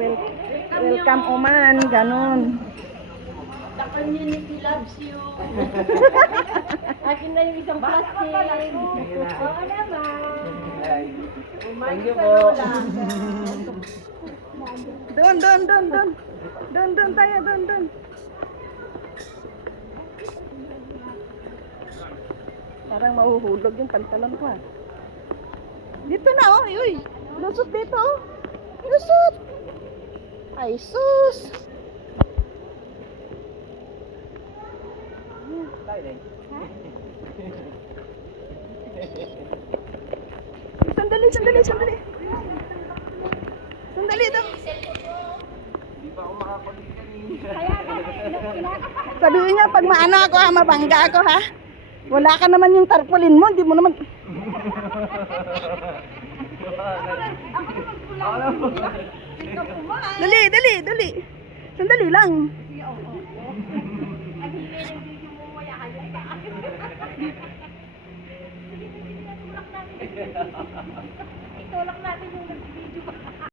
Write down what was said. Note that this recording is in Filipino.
Welcome Oman, ganun. The community loves you. Akin na yung isang plastic. Oo naman. Thank you po. Doon tayo, doon. Parang mahuhulog yung pantalon ko ah. Dito na oh, uy. Lusot dito oh. Lusot. Ay sus. Sandali. Sandali daw. Sabihin niya, pag maano ako ha, mabangga ako ha. Wala ka naman yung tarpaulin mo, hindi mo naman. Dali. Sandali lang. Itulak natin yung video.